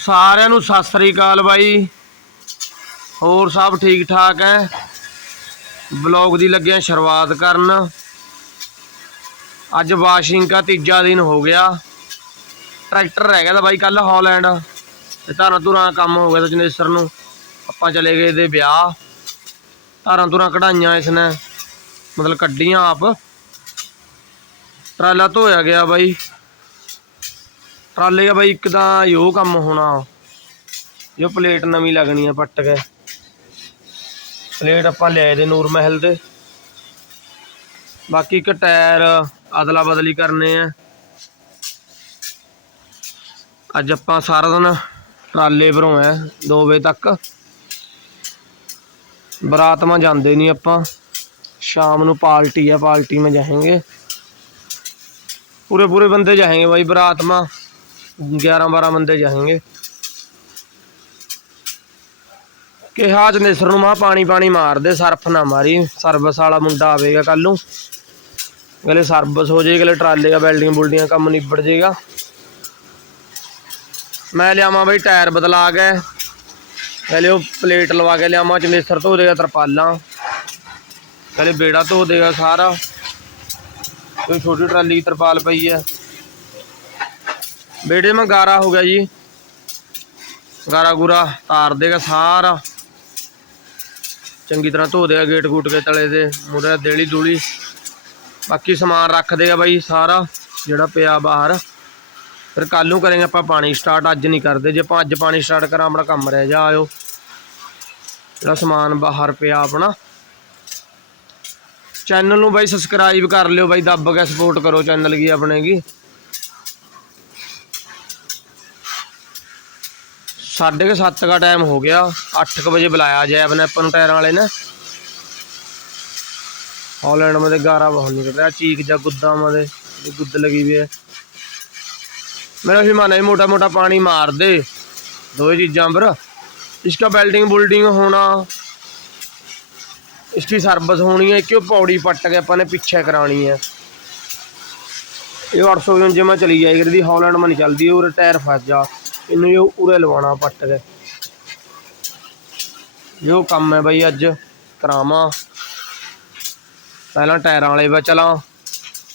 ਸਾਰਿਆਂ ਨੂੰ ਸਤਿ ਸ੍ਰੀ ਅਕਾਲ ਬਾਈ। ਹੋਰ ਸਭ ਠੀਕ ਠਾਕ ਹੈ ਬਲੌਗ ਦੀ ਲੱਗਿਆ ਸ਼ੁਰੂਆਤ ਕਰਨ। ਅੱਜ ਵਾਸ਼ਿੰਗ ਦਾ ਤੀਜਾ ਦਿਨ ਹੋ ਗਿਆ। ਟਰੈਕਟਰ ਰਹਿ ਗਿਆ ਤਾਂ ਬਾਈ ਕੱਲ ਹਾਲੈਂਡ। ਤੇ ਧਾਰਾਂ ਧੁਰਾਂ ਕੰਮ ਹੋ ਗਿਆ ਤਾਂ ਜਨੇਸਰ ਨੂੰ। ਆਪਾਂ ਚਲੇ ਗਏ ਦੇ ਵਿਆਹ। ਧਾਰਾਂ ਧੁਰਾਂ ਕਢਾਈਆਂ ਇਸ ਨੇ ਮਤਲਬ ਕੱਢੀਆਂ ਆਪ। ਟਰਾਲਾ ਧੋਇਆ ਗਿਆ ਬਾਈ। ਟਰਾਲੇ ਆ ਬਾਈ, ਇੱਕ ਤਾਂ ਯੋ ਕੰਮ ਹੋਣਾ। ਜੋ ਪਲੇਟ ਨਵੀਂ ਲੱਗਣੀ ਆ ਪੱਟ ਕੇ। ਪਲੇਟ ਆਪਾਂ ਲਿਆਏ ਦੇ ਨੂਰ ਮਹਿਲ ਦੇ। ਬਾਕੀ ਇੱਕ ਟਾਇਰ ਅਦਲਾ ਬਦਲੀ ਕਰਨੇ ਆ। ਅੱਜ ਆਪਾਂ ਸਾਰਾ ਦਿਨ ਟਰਾਲੇ ਭਰੋਂ ਆ 2 ਵਜੇ ਤੱਕ। ਬਰਾਤਮਾ ਜਾਂਦੇ ਨਹੀਂ ਆਪਾਂ। ਸ਼ਾਮ ਨੂੰ ਪਾਰਟੀ ਆ ਪਾਰਟੀ ਮੇ ਜਾਹਾਂਗੇ ਪੂਰੇ ਪੂਰੇ ਬੰਦੇ ਜਾਹਾਂਗੇ ਬਾਈ ਬਰਾਤਮਾ 11 12 ਬੰਦੇ ਜਾਣਗੇ ਕਿਹਾ ਜਨੇਸਰ ਨੂੰ, ਮਾ ਪਾਣੀ ਪਾਣੀ ਮਾਰਦੇ ਸਰਫ ਨਾ ਮਾਰੀ। ਸਰਵਿਸ ਵਾਲਾ ਮੁੰਡਾ ਆਵੇਗਾ ਕੱਲ ਨੂੰ। ਗਲੇ ਸਰਵਿਸ ਹੋ ਜਾਏਗੀ ਗਲੇ ਟਰਾਲੇ ਦਾ ਵੈਲਡਿੰਗ ਬੁਲਡਿੰਗ ਕੰਮ ਨਿਬੜ ਜਾਏਗਾ। ਮੈਂ ਲਿਆਵਾਂ ਬਈ ਟਾਇਰ ਬਦਲਾ ਕੇ। ਗਲੇ ਉਹ ਪਲੇਟ ਲਵਾ ਕੇ ਲਿਆਵਾਂ ਜਨੇਸਰ ਧੋ ਦੇਗਾ ਤਰਪਾਲਾਂ। ਗਲੇ ਬੇੜਾ ਧੋ ਦੇਗਾ ਸਾਰਾ। ਕੋਈ ਛੋਟੀ ਟਰਾਲੀ ਤਰਪਾਲ ਪਈ ਹੈ। ਬੇੜੇ ਮੈਂ ਗਾਰਾ ਹੋ ਗਿਆ ਜੀ। ਗਾਰਾ ਗੁਰਾ ਤਾਰ ਦੇਗਾ ਸਾਰਾ। ਚੰਗੀ ਤਰ੍ਹਾਂ ਧੋ ਦੇਗਾ ਗੇਟ ਗੂਟ ਕੇ ਤਲੇ ਦੇ ਮੁਰੇ ਦੇਲੀ ਦੂਲੀ। ਬਾਕੀ ਸਮਾਨ ਰੱਖ ਦੇਗਾ ਬਾਈ ਸਾਰਾ, ਜਿਹੜਾ ਪਿਆ ਬਾਹਰ। ਫਿਰ ਕੱਲ ਨੂੰ ਕਰਾਂਗੇ ਆਪਾਂ ਪਾਣੀ ਸਟਾਰਟ ਅੱਜ ਨਹੀਂ ਕਰਦੇ। ਜੇ ਆਪਾਂ ਅੱਜ ਪਾਣੀ ਸਟਾਰਟ ਕਰਾਂ, ਆਪਣਾ ਕੰਮ ਰਹਿ ਜਾ ਆਇਓ। ਜਿਹੜਾ ਸਮਾਨ ਬਾਹਰ ਪਿਆ ਆਪਣਾ। ਚੈਨਲ ਨੂੰ ਬਾਈ ਸਬਸਕ੍ਰਾਈਬ ਕਰ ਲਿਓ ਬਾਈ, ਦੱਬ ਕੇ ਸਪੋਰਟ ਕਰੋ ਚੈਨਲ ਕੀ ਆਪਣੇ ਕੀ ਸਾਢੇ ਕੁ 7 ਕਾ ਟਾਈਮ ਹੋ ਗਿਆ। 8:00 ਵਜੇ ਬੁਲਾਇਆ ਜੈਬ ਨੇ ਆਪਾਂ ਨੂੰ ਟਾਇਰਾਂ ਵਾਲੇ ਨੇ। ਹਾਲੈਂਡ ਮੇ ਤੇ ਗਾਰਾ ਬਹੁਤ ਰਿਹਾ, ਚੀਕ ਜਾਂ ਗੁੱਦਾ ਮੇ ਗੁੱਦ ਲਗੀ ਵੀ ਹੈ। ਮੇਰਾ ਵੀ ਮਨ ਹੈ ਮੋਟਾ ਮੋਟਾ ਪਾਣੀ ਮਾਰ ਦੇ ਦੋ ਚੀਜ਼ਾਂ ਪਰ ਇਸਕਾ ਬੈਲਡਿੰਗ ਬੁਲਡਿੰਗ ਹੋਣਾ। ਇਸकी ਸਰਵਿਸ ਹੋਣੀ ਹੈ ਕਿਉਂ ਪੌੜੀ ਪੱਟ ਕੇ ਆਪਾਂ ਨੇ ਪਿੱਛੇ ਕਰਾਣੀ ਹੈ। ਇਹ 800 ਜਿਵੇਂ ਚਲੀ ਜਾਏਗੀ ਦੀ ਹਾਲੈਂਡ ਮਨ ਨਹੀਂ ਚੱਲਦੀ, ਉਹ ਟਾਇਰ ਫਸ ਜਾ। ਇਹਨੂੰ ਜੋ ਉਰੇ ਲਵਾਉਣਾ ਪੱਟ ਕੇ। ਜੋ ਕੰਮ ਹੈ ਬਈ ਅੱਜ, ਕਰਾਵਾਂ। ਪਹਿਲਾਂ ਟਾਇਰਾਂ ਵਾਲੇ ਵਾ ਚਲਾਂ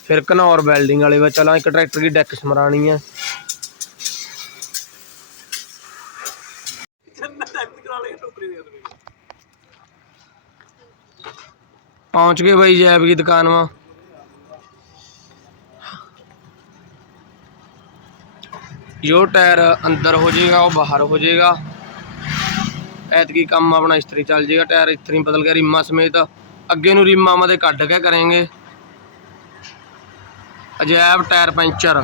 ਫਿਰ ਘਨੌਰ ਵੈਲਡਿੰਗ ਵਾਲੇ ਵਾ ਚਲਾਂ ਇੱਕ ਟਰੈਕਟਰ ਦੀ ਡੈਕ ਸਮਰਾਣੀ ਹੈ। ਪਹੁੰਚ ਗਏ ਬਾਈ ਜੈਬ ਦੀ ਦੁਕਾਨ ਵਾਂ। ਜੋ ਟਾਇਰ ਅੰਦਰ ਹੋ ਜਾਏਗਾ, ਉਹ ਬਾਹਰ ਹੋ ਜਾਏਗਾ। ਐਤਕੀ ਕੰਮ ਆਪਣਾ ਇਸਤਰੀ ਚੱਲ ਜਾਏਗਾ, ਟਾਇਰ ਇਸਤਰੀ ਬਦਲ ਕੇ ਰੀਮਾ ਸਮੇਤ। ਅੱਗੇ ਨੂੰ ਰੀਮਾ ਮਾ ਦੇ ਕੱਢ ਕੇ ਕਰਾਂਗੇ। Ajaib tyre puncture.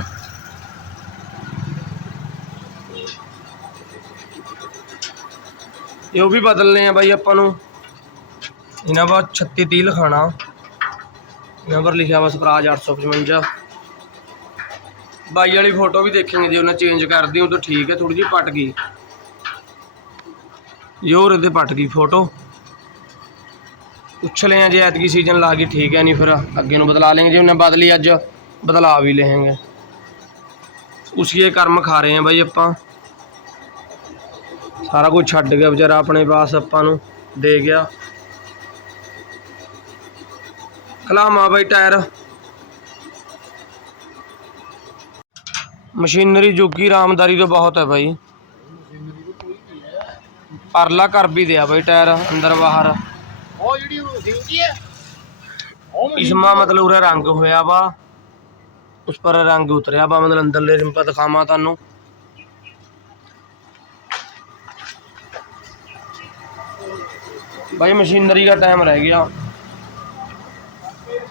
ਇਹ ਵੀ ਬਦਲਨੇ ਆ ਬਾਈ ਆਪਾਂ ਨੂੰ। ਇਹਨਾਂ ਬਾਅਦ 36 30 ਲਿਖਾਣਾ ਨੰਬਰ ਲਿਖਿਆ ਵਾ ਸਪਰਾਜ 855 ਬਾਈ ਵਾਲੀ ਫੋਟੋ ਵੀ ਦੇਖਾਂਗੇ, ਜੇ ਉਹਨੇ ਚੇਂਜ ਕਰਦੀ ਉਹ ਤਾਂ ਠੀਕ ਹੈ ਥੋੜੀ ਜਿਹੀ ਪਟ ਗਈ। ਯੋਰ ਇਹਦੇ ਪਟ ਗਈ ਫੋਟੋ। ਉਛਲੇ ਆ ਜੇ ਐਤਕੀ ਸੀਜ਼ਨ ਲਾ ਗਈ, ਠੀਕ ਹੈ ਨਹੀਂ ਫਿਰ, ਅੱਗੇ ਨੂੰ ਬਦਲਾ ਲੈਂਗੇ ਜੇ ਉਹਨੇ ਬਦਲੀ ਅੱਜ, ਬਦਲਾ ਵੀ ਲੈਂਗੇ ਉਸੀਏ ਕਰਮ ਖਾ ਰਹੇ ਆ ਬਾਈ ਆਪਾਂ। ਸਾਰਾ ਕੁਝ ਛੱਡ ਗਿਆ ਵਿਚਾਰਾ ਆਪਣੇ ਪਾਸ ਆਪਾਂ ਨੂੰ, ਦੇ ਗਿਆ। ਖਲਾਮਾ ਬਾਈ ਟਾਇਰ। ਮਸ਼ੀਨਰੀ ਜੋਗੀ ਰਾਮਦਾਰੀ ਤੋਂ ਬਹੁਤ ਹੈ ਬਾਈ। ਪਰਲਾ ਕਰ ਵੀ ਦਿਆ ਬਾਈ ਟਾਇਰ ਅੰਦਰ ਬਾਹਰ। ਉਹ ਜਿਹੜੀ ਹੁੰਦੀ ਹੈ ਇਸਮਾ ਮਤਲਬ ਉਰੇ ਰੰਗ ਹੋਇਆ ਵਾ। ਉਸ ਪਰ ਰੰਗ ਉਤਰਿਆ ਵਾ ਮਤਲਬ ਅੰਦਰਲੇ ਰਿੰਪਾ ਦਿਖਾਵਾਂ ਤੁਹਾਨੂੰ। ਦਾ ਟਾਈਮ ਰਹਿ ਗਿਆ।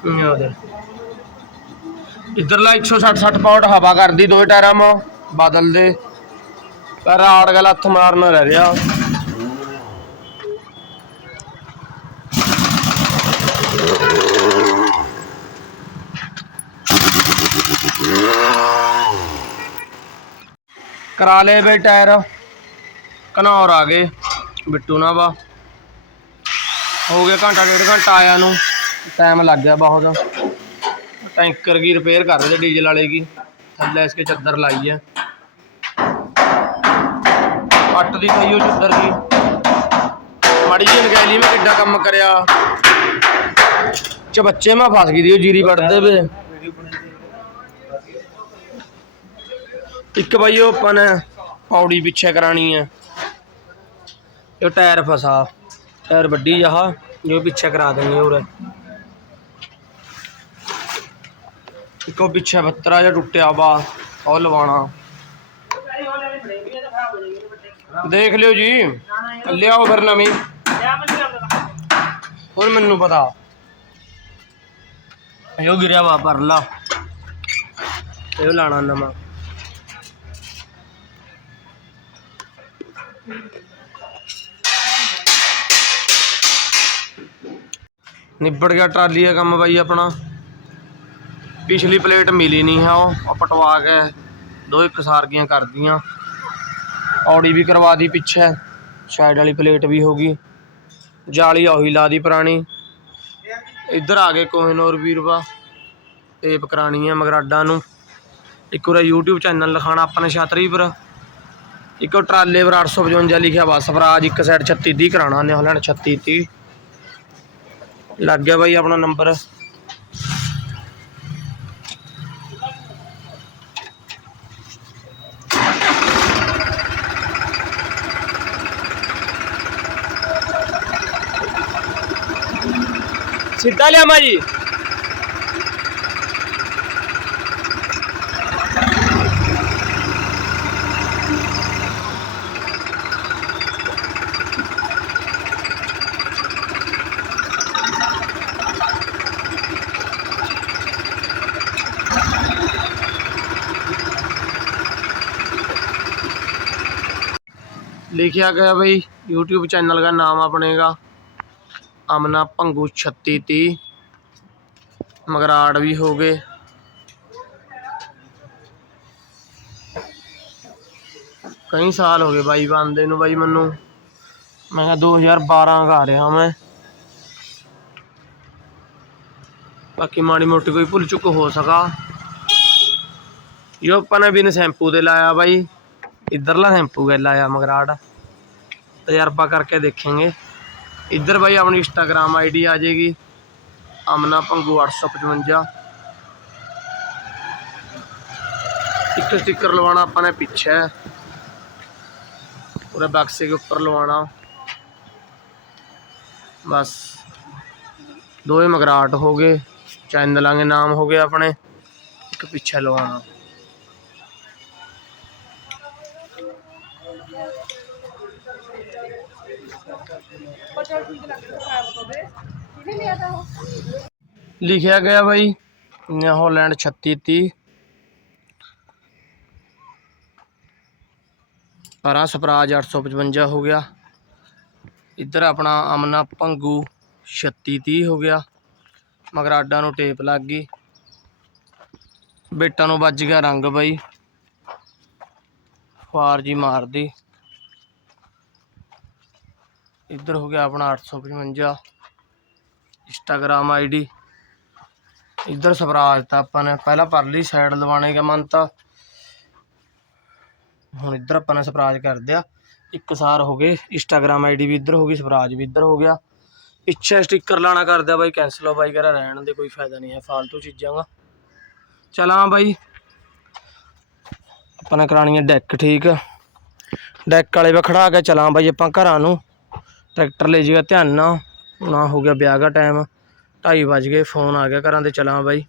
ਇਹ ਉਹਦੇ ਇਧਰਲਾ 160 60 ਪਾਉਂਡ ਹਵਾ ਕਰਦੀ, ਦੋਵੇਂ ਟਾਇਰਾਂ ਮਾ ਬਾਦਲ ਦੇ। ਪਰ ਆੜ ਗਲ ਹੱਥ ਮਾਰਨ ਰਹਿ ਰਿਹਾ। ਕਰਾ ਲਏ ਬਈ ਟਾਇਰ। ਘਨੌਰ ਆ ਗਏ, ਬਿੱਟੂ ਨਾ ਵਾ। ਹੋ ਗਿਆ ਘੰਟਾ, ਡੇਢ ਘੰਟਾ ਆਇਆ ਨੂੰ। ਟਾਈਮ ਲੱਗ ਗਿਆ ਬਹੁਤ। ਟੈਂਕਰ ਕੀ ਰਿਪੇਅਰ ਕਰ ਰਹੇ ਤੇ ਡੀਜ਼ਲ ਵਾਲੇ ਕੀ? ਥੱਲੇ ਇਸਕੇ ਚੱਦਰ ਲਾਈ ਹੈ ਪੱਟ ਦੀ ਪਈ ਉਹ ਚੁੱਦਰ ਦੀ ਮਾੜੀ ਜਿਹੀ ਨਗੈਲੀ ਮੈਂ ਕਿੱਡਾ ਕੰਮ ਕਰਿਆ। ਚ ਬੱਚੇ ਮੈਂ ਫਸ ਗਈ ਦੀ ਉਹ ਜੀਰੀ ਵੱਢਦੇ ਵੇ ਇੱਕ ਬਾਈ ਉਹ ਆਪਾਂ ਨੇ ਪੌੜੀ ਪਿੱਛੇ ਕਰਾਣੀ ਹੈ ਇਹ ਟਾਇਰ ਫਸਾ। ਟਾਇਰ ਵੱਡੀ ਜਹਾ, ਜੋ ਪਿੱਛੇ ਕਰਾ ਦੇਣੀ ਹੋਰ ਇੱਕੋ ਪਿੱਛੇ ਬੱਤਰਾ ਜਿਹਾ ਟੁੱਟਿਆ ਵਾ, ਉਹ ਲਵਾਉਣਾ। ਦੇਖ ਲਿਓ ਜੀ, ਲਿਆਓ ਫਿਰ ਨਵੀਂ। ਹੁਣ ਮੈਨੂੰ ਪਤਾ। ਇਹੋ ਗਿਰਿਆ ਵਾ ਪਰਲਾ। ਇਹ ਲਾਣਾ ਨਵਾਂ। ਨਿਬੜ ਗਿਆ ਟਰਾਲੀ ਦਾ ਕੰਮ ਬਾਈ ਆਪਣਾ। ਪਿਛਲੀ ਪਲੇਟ ਮਿਲੀ ਨਹੀਂ ਹੈ ਉਹ। ਪਟਵਾ ਕੇ ਦੋ ਇੱਕ ਸਾਰਗੀਆਂ ਕਰਦੀਆਂ। ਔੜੀ ਵੀ ਕਰਵਾ ਦੀ ਪਿੱਛੇ। ਸਾਈਡ ਵਾਲੀ ਪਲੇਟ ਵੀ ਹੋ ਗਈ। ਜਾਲੀ ਉਹੀ ਲਾ ਦੀ ਪੁਰਾਣੀ। ਇੱਧਰ ਆ ਗਏ ਕੋਹਿਨੂਰ ਵੀਰਵਾ। ਟੇਪ ਕਰਾਣੀ ਹੈ ਮਗਰਾਡਾ ਨੂੰ। ਇੱਕ ਉਹਦਾ YouTube ਚੈਨਲ ਲਿਖਾਣਾ ਆਪਾਂ ਨੇ ਛਤਰੀ ਪਰ ਇੱਕ ਉਹ ਟਰਾਲੇ ਪਰ 855 ਲਿਖਿਆ ਵਾ ਸਵਰਾਜ ਇੱਕ ਸਾਈਡ 36 30 ਕਰਾਣਾ ਨੇ ਹਲਣ 36 30 ਲੱਗ ਗਿਆ ਬਾਈ ਆਪਣਾ ਨੰਬਰ सिद्धालिया माजी लिखिया गया भाई यूट्यूब चैनल का नाम अपने का। ਅਮਨਾ ਭੰਗੂ 36 30 ਮਗਰਾੜ ਵੀ ਹੋ ਗਏ। ਕਈ ਸਾਲ ਹੋ ਗਏ ਬਾਈ ਬੰਦੇ ਨੂੰ ਬਾਈ ਮੈਨੂੰ। ਮੈਂ ਕਿਹਾ 2012 ਘਾ ਰਿਹਾ ਮੈਂ। ਬਾਕੀ ਮਾੜੀ ਮੋਟੀ ਕੋਈ ਭੁੱਲ ਚੁੱਕ ਹੋ ਸਕਾ। ਜੋ ਆਪਾਂ ਨੇ ਬਿਨ ਸ਼ੈਂਪੂ 'ਤੇ ਲਾਇਆ ਬਾਈ। ਇਧਰਲਾ ਸ਼ੈਂਪੂ ਗੇ ਲਾਇਆ ਮਗਰਾੜ। ਤਜਰਬਾ ਕਰਕੇ ਦੇਖਾਂਗੇ। ਇੱਧਰ ਬਾਈ ਆਪਣੀ ਇੰਸਟਾਗ੍ਰam ਆਈਡੀ ਆ ਜਾਏਗੀ। ਅਮਨਾ ਪੰਗੂ 855 ਇੱਕ ਸਟicker ਲਵਾਉਣਾ ਆਪਾਂ ਨੇ ਪਿੱਛੇ। ਪੂਰੇ ਬਾਕਸੇ ਦੇ ਉੱਪਰ ਲਵਾਉਣਾ। ਬਸ। ਦੋਵੇਂ ਮਗਰਾਟ ਹੋ ਗਏ। ਚੈਨਲਾਂ ਦੇ ਨਾਮ ਹੋ ਗਏ ਆਪਣੇ। ਇੱਕ ਪਿੱਛੇ ਲਵਾਉਣਾ। ਲਿਖਿਆ ਗਿਆ ਬਾਈ ਹਾਲੈਂਡ 3630 12 ਸਪਰਾਜ 855 ਹੋ ਗਿਆ। ਇੱਧਰ ਆਪਣਾ ਅਮਨਾ ਪੰਗੂ 3630 ਹੋ ਗਿਆ। ਮਗਰਾਡਾ ਨੂੰ ਟੇਪ ਲੱਗ ਗਈ। ਬੇਟਾ ਨੂੰ ਵੱਜ ਗਿਆ ਰੰਗ ਬਾਈ। ਫਾਰ ਜੀ ਮਾਰਦੀ। ਇੱਧਰ ਹੋ ਗਿਆ ਆਪਣਾ 855 ਇੰਸਟਾਗ੍ਰਾਮ ਆਈਡੀ। ਇੱਧਰ ਸਵਰਾਜ ਤਾਂ ਆਪਾਂ ਨੇ। ਪਹਿਲਾਂ ਪਰਲੀ ਸਾਈਡ ਲਵਾਣੇ ਦਾ ਮਨ ਤਾਂ ਹੁਣ ਇੱਧਰ ਆਪਾਂ ਨੇ ਸਵਰਾਜ ਕਰ ਦਿਆ ਇੱਕ ਸਾਰ ਹੋ ਗਏ। ਇੰਸਟਾਗ੍ਰਾਮ ਆਈਡੀ ਵੀ ਇੱਧਰ ਹੋ ਗਈ, ਸਵਰਾਜ ਵੀ ਇੱਧਰ ਹੋ ਗਿਆ। ਪਿੱਛੇ ਸਟicker ਲਾਣਾ ਕਰ ਦਿਆ ਬਾਈ ਕੈਂਸਲ ਹੋ ਬਾਈ ਕਰਾ ਰਹਿਣ ਦੇ ਕੋਈ ਫਾਇਦਾ ਨਹੀਂ ਹੈ ਫालतू ਚੀਜ਼ਾਂ ਦਾ। ਚਲਾਂ ਬਾਈ। ਆਪਾਂ ਨੇ ਕਰਾਣੀ ਹੈ ਡੈਕ ਠੀਕ। ਡੈਕ ਵਾਲੇ ਵੇ ਖੜਾ ਕੇ ਚਲਾਂ ਬਾਈ ਆਪਾਂ ਘਰਾਂ ਨੂੰ। ਟਰੈਕਟਰ ਲੈ ਜੀਗਾ ਧਿਆਨ ਨਾਲ। ਨਾ ਹੋ ਗਿਆ ਵਿਆਹ ਦਾ ਟਾਈਮ ਢਾਈ ਵੱਜ ਗਏ ਫੋਨ ਆ ਗਿਆ ਘਰਾਂ 'ਤੇ ਚਲਾਂ ਬਾਈ।